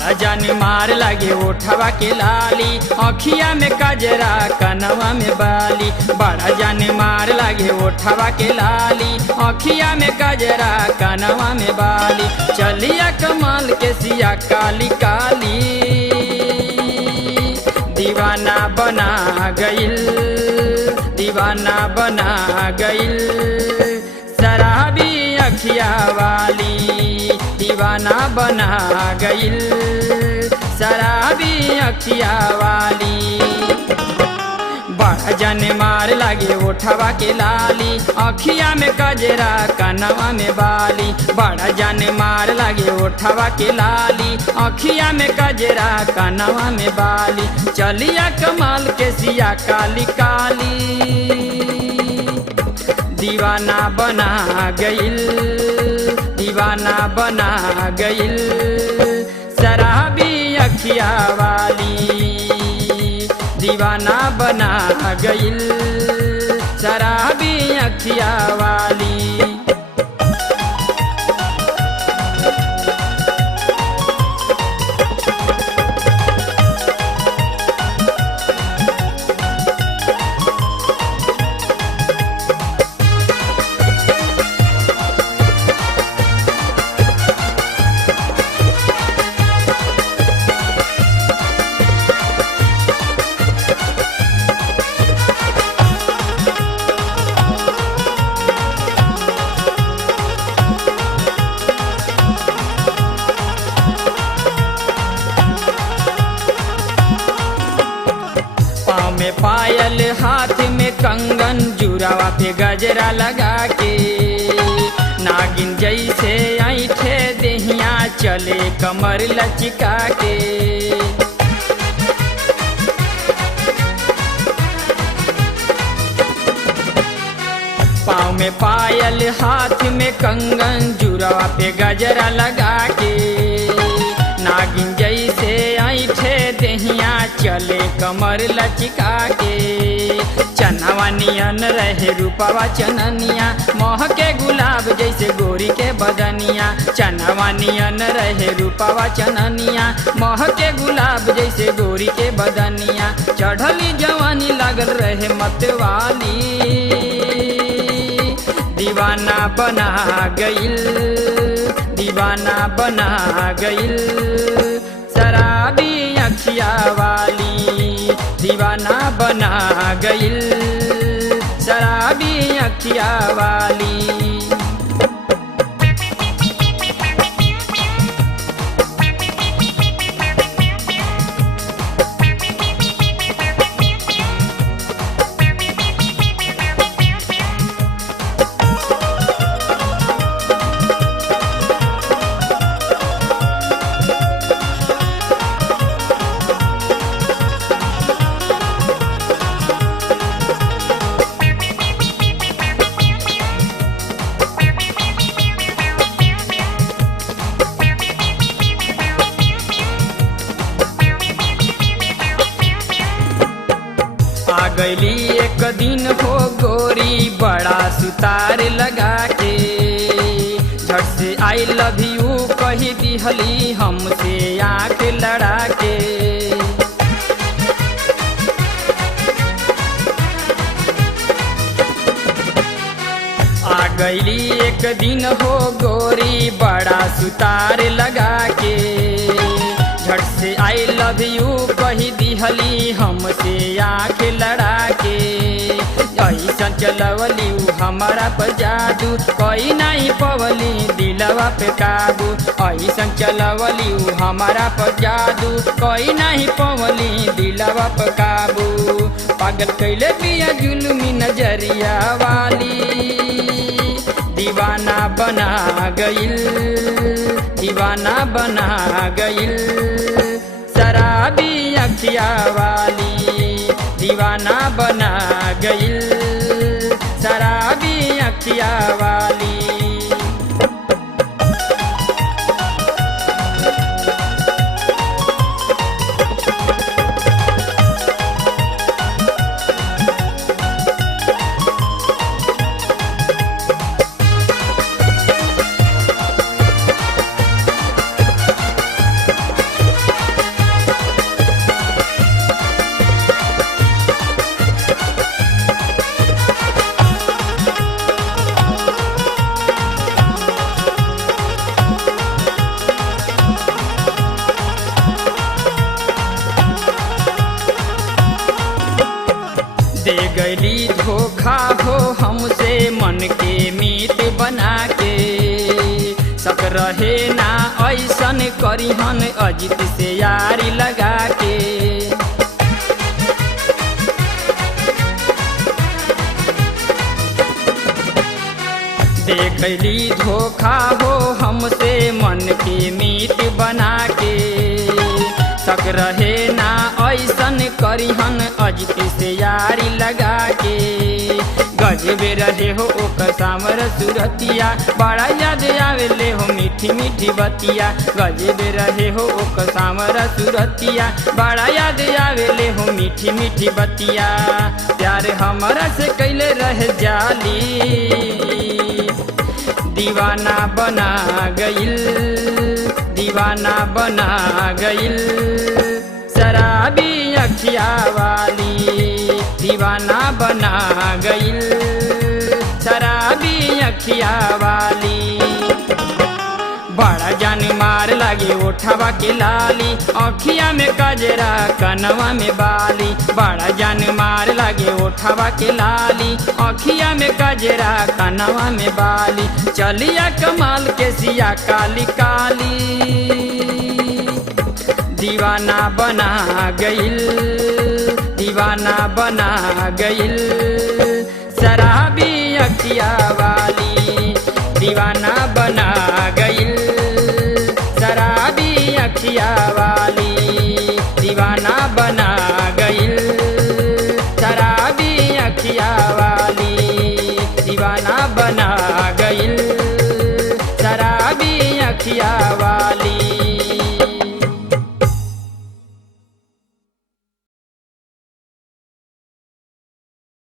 बड़ा जान मार लगे ओठवा के लाली, अखिया में कजरा कनवा में बाली। बड़ा जान मार लगे ओठवा के लाली, अखिया में कजरा कनवा में बाली। चलिया कमाल के सिया काली काली, दीवाना बना गइल, दीवाना बना गइल। शराबी अखिया वाली दीवाना बना गइल, शराबी अखिया वाली। बड़ा जन मार लगे ओठवा के लाली, अखिया में कजरा कनवा में बाली। बड़ा जन मार लगे ओठवा के लाली, अखिया में कजरा कनवा में बाली। चलिया कमाल के सिया काली काली, दीवाना बना गइल, दीवाना बना गइल। शराबी अखिया वाली दीवाना बना गइल, शराबी अखिया वाली। पाँव में पायल हाथ में कंगन, जुरावा पे गजरा लगा के। नागिन जैसे ऐठे देहिया चले कमर लचका के। पाँव में पायल हाथ में कंगन, जुरावा पे गजरा लगा के। नागिन जैसे ऐठे देहिया चले कमर लचका के। चनवा नियन रहे रूपवा चननिया, महके गुलाब जैसे गोरी के बदनिया। चनवा नियन रहे रूपवा चननिया, महके गुलाब जैसे गोरी के बदनिया। चढ़ली जवानी लागल रहे मतवाली, दीवाना बना गइल, दीवाना बना गइल। शराबी अखिया वाली दीवाना बना गइल, शराबी अखिया वाली। आ गइली एक दिन हो गोरी बड़ा सुतार लगा के। झट से आई लव यू कही दिहली हमसे आँख लड़ा के। आ गइली एक दिन हो गोरी बड़ा सुतार लगा के। झट से आई लव यू कही दिहली हमसे आँख लड़ा के। ऐसा चलवली हमारा पर जादू, कोई नहीं पवली दिलवा पे काबू। ऐसा चलवली हमारा पर जादू, कोई नहीं पवली दिलवा पे काबू। पागल कैले बिया जुल्मी नजरिया वाली, दीवाना बना गइल, दीवाना बना गइल। शराबी अखिया वाली दीवाना बना गइल, शराबी अखिया वाली। गईली धोखा हो हमसे मन के मीत बना के शक रहे ना ऐसन करिहन अजित से यारी लगा के दे गईली धोखा हो हमसे मन के मीत बना के शक रहे ना ऐसन करिहन अजित से यारी लगा के गजबे रहे हो ओकर सामर सुरतिया बड़ा याद आवेले हो मीठी मीठी बतिया गजबे रहे हो ओकर सामर सुरतिया बड़ा याद आवेले हो मीठी मीठी बतिया प्यार हमरा से कैले रह जाली दीवाना बना गइल दीवाना बना गइल शराबी अखिया वाली दीवाना बना गइल शराबी अखिया वाली बड़ा जान मार लागे ओठवा के लाली अखिया में कजरा कनवा में बाली बड़ा जान मार लागे ओठवा के लाली अखिया में कजरा कनवा में बाली चलिया कमाल के सिया काली काली दीवाना बना गइल दीवाना बना गइल शराबी अखिया वाली दीवाना बना गइल शराबी अखिया वाली दीवाना बना गइल शराबी अखिया वाली दीवाना बना गइल शराबी अखिया वाली